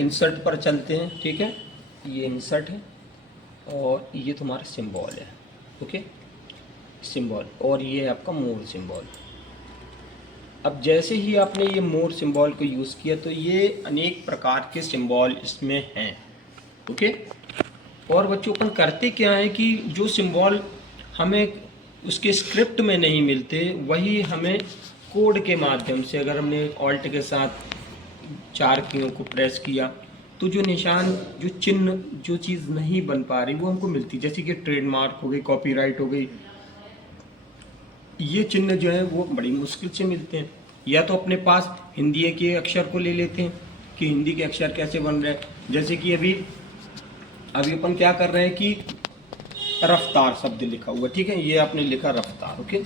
Insert पर चलते हैं, ठीक है। ये इंसर्ट है और ये तुम्हारा सिंबल है, ओके, सिंबल, और ये है आपका मोर सिंबल। अब जैसे ही आपने ये मोर सिंबल को यूज़ किया तो ये अनेक प्रकार के सिंबल इसमें हैं, ओके। और बच्चों अपन करते क्या है कि जो सिंबल हमें उसके स्क्रिप्ट में नहीं मिलते वही हमें कोड के माध्यम से, अगर हमने ऑल्ट के साथ 4 कीयों को प्रेस किया तो जो निशान, जो चिन्ह, जो चीज़ नहीं बन पा रही वो हमको मिलती, जैसे कि ट्रेडमार्क हो गई, कॉपीराइट हो गई, ये चिन्ह जो है वो बड़ी मुश्किल से मिलते हैं। या तो अपने पास हिंदी के अक्षर को ले लेते हैं कि हिंदी के अक्षर कैसे बन रहे हैं, जैसे कि अभी अपन क्या कर रहे हैं कि रफ्तार शब्द लिखा हुआ, ठीक है, ये आपने लिखा रफ्तार, ओके,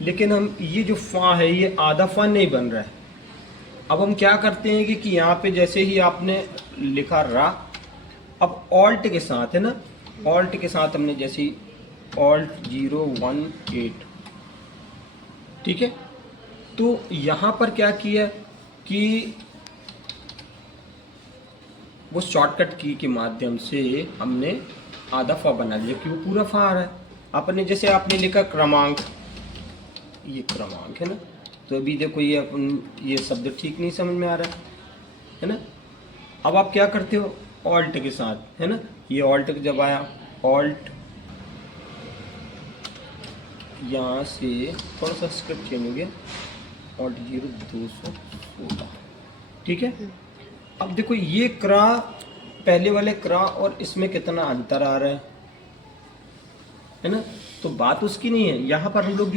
लेकिन हम ये जो फा है ये आधा फा नहीं बन रहा है। अब हम क्या करते हैं कि यहाँ पे जैसे ही आपने लिखा रा, अब ऑल्ट के साथ है ना, ऑल्ट के साथ हमने जैसे ही ऑल्ट 018, ठीक है, तो यहाँ पर क्या किया कि वो शॉर्टकट की के माध्यम से हमने आधा फा बना लिया कि वो पूरा फा आ रहा है। अपने जैसे आपने लिखा क्रमांक, ये क्रमांक है ना, तो अभी देखो ये अपन ये शब्द ठीक नहीं समझ में आ रहा है ना। अब आप क्या करते हो ऑल्ट के साथ, है ना, ये ऑल्ट जब आया, ऑल्ट यहाँ से थोड़ा सा स्क्रिप्ट चेंज हो गया, ऑल्ट 0216, ठीक है। अब देखो ये क्रा, पहले वाले क्रा और इसमें कितना अंतर आ रहा है ना, तो बात उसकी नहीं है। यहाँ पर हम लोग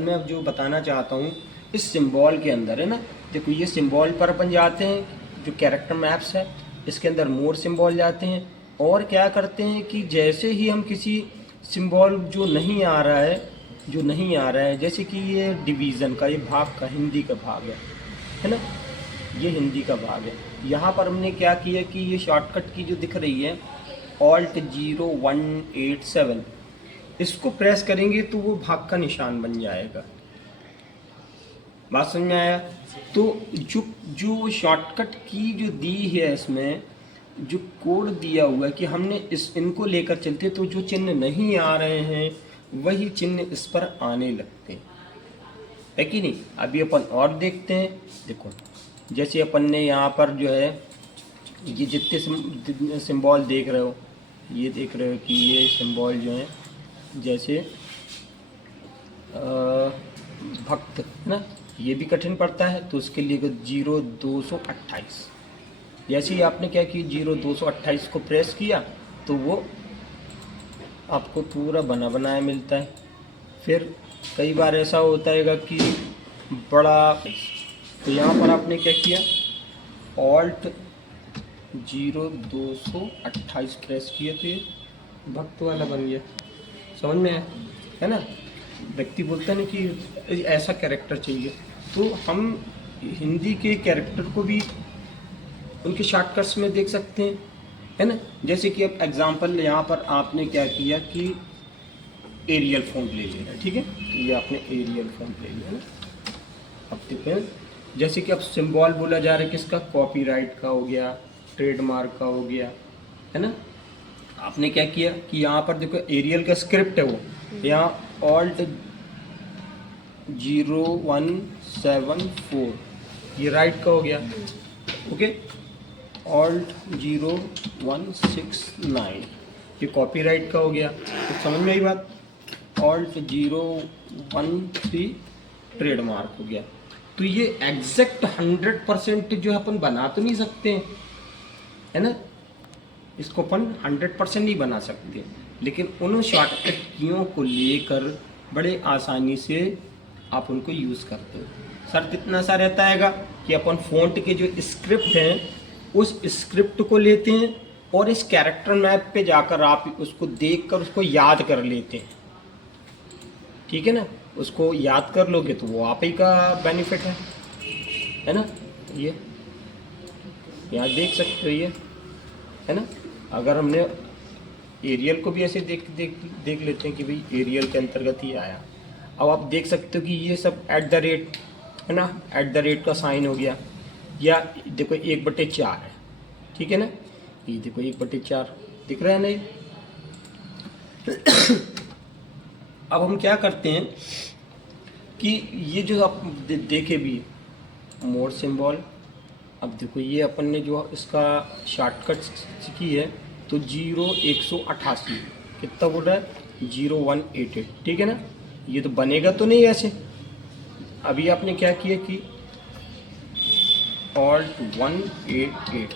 मैं जो बताना चाहता हूँ इस सिंबल के अंदर, है ना, देखो ये सिंबल पर अपन जाते हैं, जो कैरेक्टर मैप्स है इसके अंदर मोर सिंबल जाते हैं, और क्या करते हैं कि जैसे ही हम किसी सिंबल जो नहीं आ रहा है, जैसे कि ये डिवीज़न का, ये भाग का, हिंदी का भाग है ना, ये हिंदी का भाग है, यहाँ पर हमने क्या किया कि ये शॉर्टकट की जो दिख रही है ऑल्ट 0187, इसको प्रेस करेंगे तो वो भाग का निशान बन जाएगा। बात समझ में आया? तो जो शॉर्टकट की जो दी है, इसमें जो कोड दिया हुआ है कि हमने इनको लेकर चलते तो जो चिन्ह नहीं आ रहे हैं वही चिन्ह इस पर आने लगते है कि नहीं। अभी अपन और देखते हैं, देखो जैसे अपन ने यहाँ पर जो है ये जितने सिंबल देख रहे हो, ये देख रहे हो कि ये सिंबल जो है जैसे भक्त है ना, ये भी कठिन पड़ता है, तो उसके लिए 0228, जैसे ही आपने क्या कि 0228 को प्रेस किया तो वो आपको पूरा बना बनाया मिलता है। फिर कई बार ऐसा होता है कि बड़ा, तो यहाँ पर आपने क्या किया ऑल्ट 0228 प्रेस किया तो ये भक्त वाला बन गया। समझ में आया है ना। व्यक्ति बोलता नहीं कि ऐसा कैरेक्टर चाहिए, तो हम हिंदी के कैरेक्टर को भी उनके शॉर्टकट्स में देख सकते हैं, है ना। जैसे कि अब एग्जांपल यहाँ पर आपने क्या किया कि एरियल फॉन्ट ले लेना, ठीक है, तो ये आपने एरियल फॉन्ट ले लिया ना। अब देखते हैं जैसे कि अब सिंबल बोला जा रहा है किसका, कॉपीराइट का हो गया, ट्रेडमार्क का हो गया, है ना। आपने क्या किया कि यहाँ पर देखो एरियल का स्क्रिप्ट है वो, यहाँ ऑल्ट 0174 ये राइट का हो गया, ओके, ऑल्ट 0169 ये कॉपीराइट का हो गया, तो समझ में आई बात। ऑल्ट 013 ट्रेडमार्क हो गया। तो ये एग्जैक्ट 100% जो अपन बना तो नहीं सकते हैं, है ना, इसको अपन 100% नहीं बना सकते, लेकिन उन शॉर्टकट कीयों को लेकर बड़े आसानी से आप उनको यूज़ करते हो। सर कितना सा रहता है कि अपन फ़ॉन्ट के जो स्क्रिप्ट हैं उस स्क्रिप्ट को लेते हैं और इस कैरेक्टर मैप पे जाकर आप उसको देखकर उसको याद कर लेते हैं, ठीक है ना। उसको याद कर लोगे तो वो आप ही का बेनिफिट है ना। ये यहाँ देख सकते हो ये, है ना। अगर हमने एरियल को भी ऐसे देख लेते हैं कि भाई एरियल के अंतर्गत ही आया। अब आप देख सकते हो कि ये सब @ है ना, @ का साइन हो गया, या देखो 1/4 है, ठीक है ना, ये देखो 1/4 दिख रहा है ना ये। अब हम क्या करते हैं कि ये जो आप देखे भी मोर सिंबल, अब देखो ये अपन ने जो इसका शॉर्टकट की है तो 0 188 कितना बोल रहा है 0188, ठीक है ना। ये तो बनेगा तो नहीं ऐसे। अभी आपने क्या किया कि Alt 188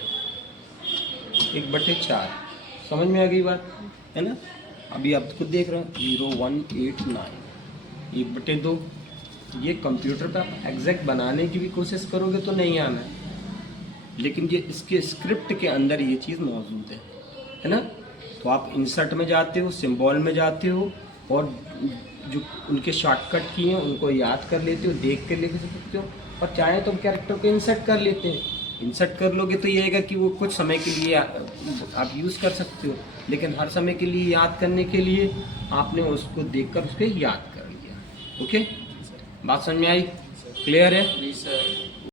1/4, समझ में आ गई बात है ना। अभी आप खुद देख रहे हो 0189 1/2। ये कंप्यूटर पे आप एग्जैक्ट बनाने की भी कोशिश करोगे तो नहीं आना है, लेकिन ये इसके स्क्रिप्ट के अंदर ये चीज़ मौजूद है ना। तो आप इंसर्ट में जाते हो, सिंबल में जाते हो और जो उनके शॉर्टकट किए हैं उनको याद कर लेते हो, देख कर ले सकते हो। और चाहे तो कैरेक्टर को इंसर्ट कर लेते हैं, इंसर्ट कर लोगे तो ये आएगा कि वो कुछ समय के लिए आप यूज़ कर सकते हो, लेकिन हर समय के लिए याद करने के लिए आपने उसको देखकर उसको याद कर लिया। ओके, बात समझ में आई? क्लियर है?